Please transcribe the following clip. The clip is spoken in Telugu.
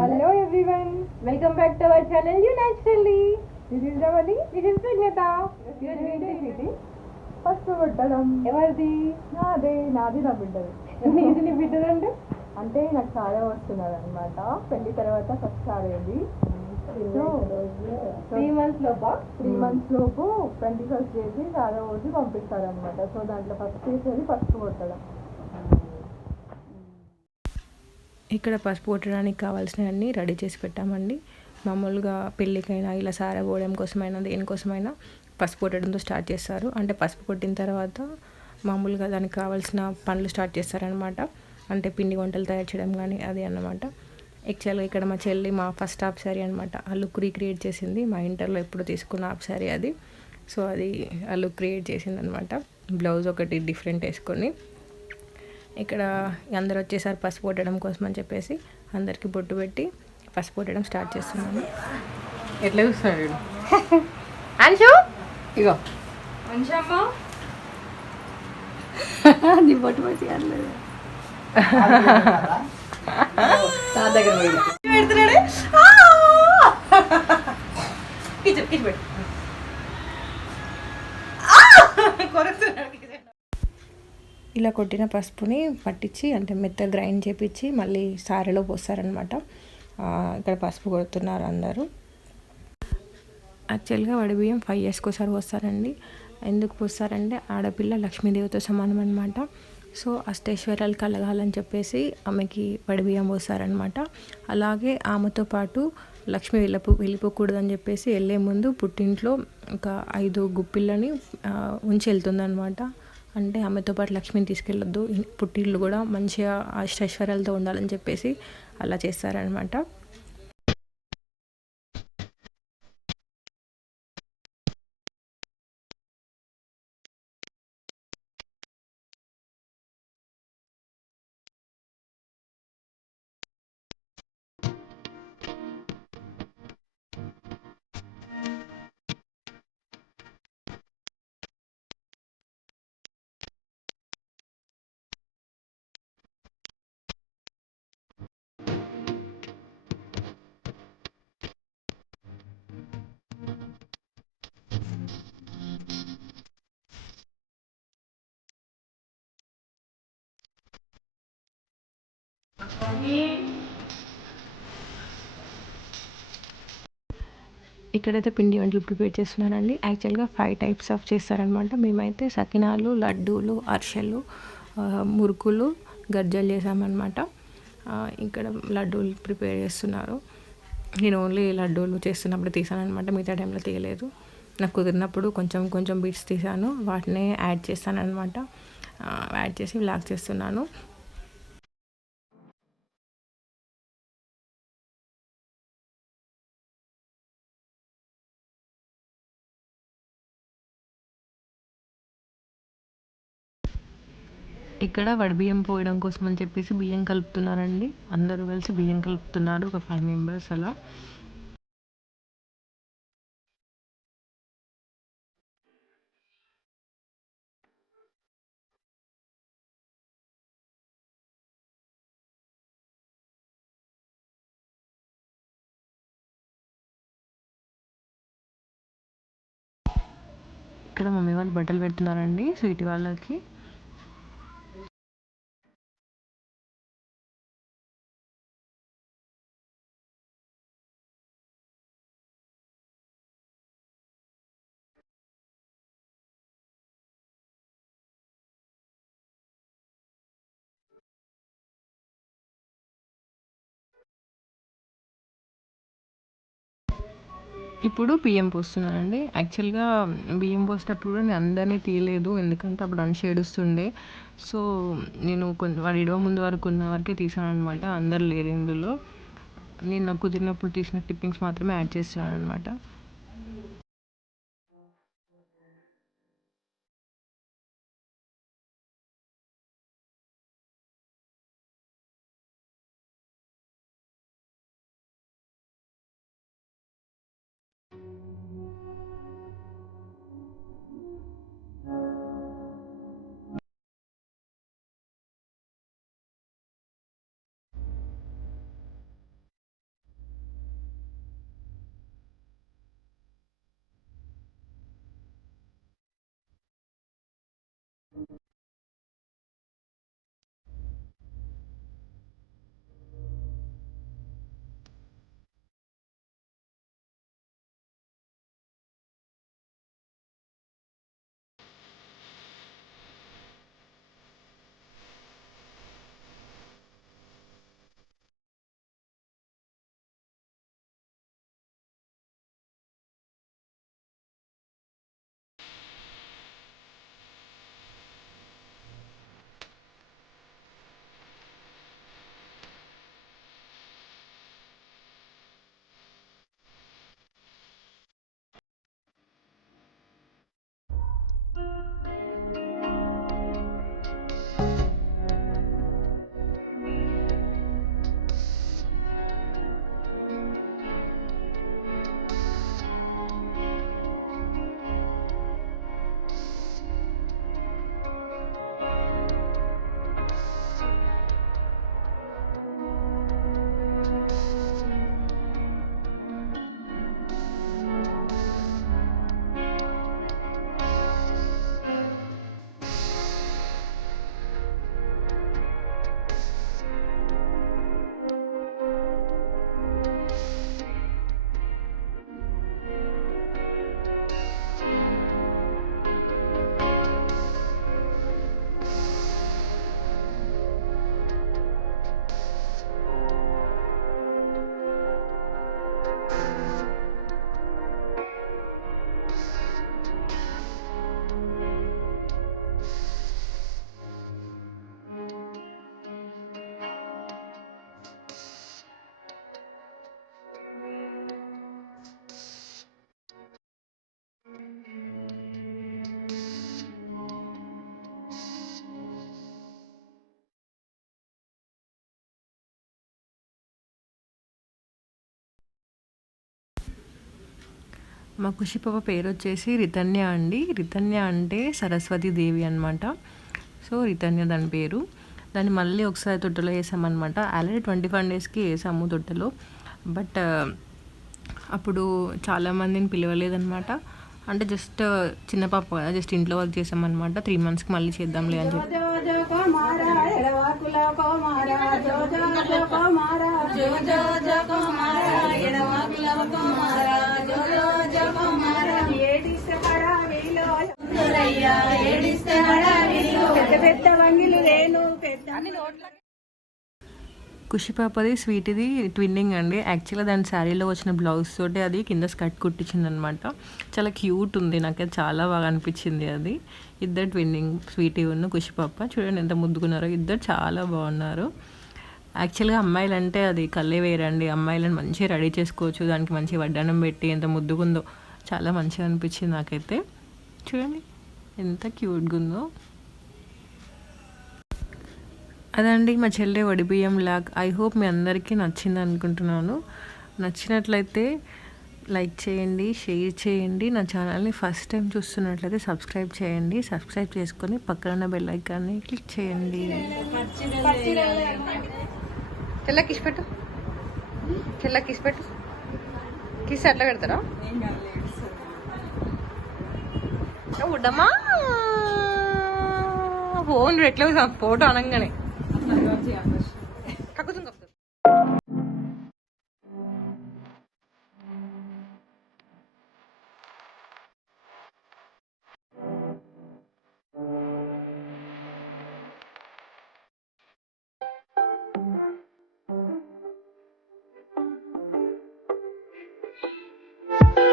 Hello everyone, welcome back to our channel You Naturally. This is Ravani, this is Pragnata. You are doing the meeting. First పెట్టడం ఎవరిది? నాది నా బిడ్డది. నీది నీ బిడ్డదంటే అంటే నాకు చాలా వస్తున్నారు అనమాట. పెళ్లి తర్వాత ఫస్ట్ సారేది 3 months లోపా 3 months లోపు 21st చేసి చాలా రోజు పంపిస్తారనమాట. సో దాంట్లో ఫస్ట్ చేసేది ఫస్ట్ కొట్టడం. ఇక్కడ పసుపు కొట్టడానికి కావాల్సినవన్నీ రెడీ చేసి పెట్టామండి. మామూలుగా పెళ్ళికైనా ఇలా సారా పోవడం కోసమైనా దేనికోసమైనా పసుపు కొట్టడంతో స్టార్ట్ చేస్తారు. అంటే పసుపు కొట్టిన తర్వాత మామూలుగా దానికి కావాల్సిన పనులు స్టార్ట్ చేస్తారనమాట. అంటే పిండి వంటలు తయారు చేయడం కానీ అది అన్నమాట. యాక్చువల్గా ఇక్కడ మా చెల్లి మా ఫస్ట్ హాఫ్ శారీ అనమాట. ఆ లుక్ రీక్రియేట్ చేసింది. మా ఇంటర్లో ఎప్పుడు తీసుకున్న హాఫ్ శారీ అది. సో అది ఆ లుక్ క్రియేట్ చేసింది అనమాట. బ్లౌజ్ ఒకటి డిఫరెంట్ వేసుకొని ఇక్కడ అందరు వచ్చేసారి పసుపు కొట్టడం కోసం అని చెప్పేసి అందరికి బొట్టు పెట్టి పసుపు కొట్టడం స్టార్ట్ చేస్తున్నాను. ఎట్లా చూస్తాడు అంశు ఇగో అంశమ్మ నీ బొట్టు పెట్టి నా దగ్గర పెడుతున్నాడే కిచు కిచు పెట్టు ఇలా కొట్టిన పసుపుని పట్టించి అంటే మెత్త గ్రైండ్ చేపించి మళ్ళీ సారెలో పోస్తారనమాట. ఇక్కడ పసుపు కొడుతున్నారు అందరూ. యాక్చువల్గా వడిబియ్యం 5 yearsకి ఒకసారి పోస్తారండి. ఎందుకు పోస్తారంటే ఆడపిల్ల లక్ష్మీదేవితో సమానం అనమాట. సో అష్టైశ్వర్యాలు కలగాలని చెప్పేసి ఆమెకి వడిబియ్యం పోస్తారనమాట. అలాగే ఆమెతో పాటు లక్ష్మి వెళ్ళిపోకూడదని చెప్పేసి వెళ్ళే ముందు పుట్టింట్లో ఒక 5 గుప్పిళ్ళని ఉంచి వెళ్తుందనమాట. అంటే ఆమెతో పాటు లక్ష్మిని తీసుకెళ్ళొద్దు, పుట్టిళ్ళు కూడా మంచిగా అష్టైశ్వర్యాలతో ఉండాలని చెప్పేసి అలా చేస్తారనమాట. ఇక్కడైతే పిండి వంటలు ప్రిపేర్ చేస్తున్నానండి. యాక్చువల్గా 5 types ఆఫ్ చేస్తారనమాట. మేమైతే సకినాలు, లడ్డూలు, అరిసెలు, మురుకులు, గజ్జలు చేసామన్నమాట. ఇక్కడ లడ్డూలు ప్రిపేర్ చేస్తున్నారు. నేను ఓన్లీ లడ్డూలు చేస్తున్నప్పుడు తీసాను అనమాట. మిగతా టైంలో తీయలేదు. నాకు కుదిరినప్పుడు కొంచెం కొంచెం బీట్స్ తీసాను, వాటినే యాడ్ చేస్తాను అనమాట. యాడ్ చేసి వ్లాగ్ చేస్తున్నాను. ఇక్కడ వడిబియ్యం పోయడం కోసం అని చెప్పేసి బియ్యం కలుపుతున్నారండి. అందరూ కలిసి బియ్యం కలుపుతున్నారు, ఒక 5 members అలా. ఇక్కడ మమ్మీ వాళ్ళు బట్టలు పెడుతున్నారండి స్వీట్ వాళ్ళకి. ఇప్పుడు బియ్యం పోస్తున్నానండి. యాక్చువల్గా బియ్యం పోసేటప్పుడు నేను అందరినీ తీయలేదు, ఎందుకంటే అప్పుడు అనుష ఏడుస్తుండే. సో నేను వాడు ఇడవ ముందు వరకు ఉన్న వరకే తీసాను అనమాట. అందరు లేరు ఇందులో. నేను నాకు కుదిరినప్పుడు తీసిన టిప్పింగ్స్ మాత్రమే యాడ్ చేస్తాను అనమాట. మా ఖుషి పాప పేరు వచ్చేసి రితన్య అండి. రితన్య అంటే సరస్వతి దేవి అనమాట. సో రితన్య దాని పేరు. దాన్ని మళ్ళీ ఒకసారి తొట్టెలో వేసామన్నమాట. ఆల్రెడీ 21 డేస్కి వేసాము తొట్టెలో. బట్ అప్పుడు చాలామందిని పిలవలేదన్నమాట. అంటే జస్ట్ చిన్న పాప కదా, జస్ట్ ఇంట్లో వర్క్ చేసామన్నమాట. 3 మంత్స్కి మళ్ళీ చేద్దాంలే అని చెప్పి. ఖుషి పాపది స్వీట్ది ట్విన్నింగ్ అండి. యాక్చువల్గా దాని శారీలో వచ్చిన బ్లౌజ్ తోటి అది కింద స్కర్ట్ కుట్టించింది అనమాట. చాలా క్యూట్ ఉంది, నాకైతే చాలా బాగా అనిపించింది అది. ఇద్దరు ట్విన్నింగ్, స్వీటీ ఉన్న ఖుషి పాప. చూడండి ఎంత ముద్దుకున్నారో, ఇద్దరు చాలా బాగున్నారు. యాక్చువల్గా అమ్మాయిలు అంటే అది కళ్ళే వేరండి. అమ్మాయిలను మంచిగా రెడీ చేసుకోవచ్చు, దానికి మంచి వడ్డానం పెట్టి ఎంత ముద్దుగుందో, చాలా మంచిగా అనిపించింది నాకైతే. చూడండి ఎంత క్యూట్గా ఉందో. అదండి మా చెల్లె వడిబియ్యం లాగ్. ఐ హోప్ మీ అందరికీ నచ్చింది అనుకుంటున్నాను. నచ్చినట్లయితే లైక్ చేయండి, షేర్ చేయండి. నా ఛానల్ని ఫస్ట్ టైం చూస్తున్నట్లయితే సబ్స్క్రైబ్ చేయండి. సబ్స్క్రైబ్ చేసుకొని పక్కన ఉన్న బెల్ ఐకాన్ని క్లిక్ చేయండి. చెల్ల కిస్ పెట్టు, చెల్ల కిస్ పెట్టు. కిస్ అట్లా పెడతారా? ఉడ్డమ్మా ఫోన్ ఎట్లా ఫోటో అనగానే కక్కుతుంది.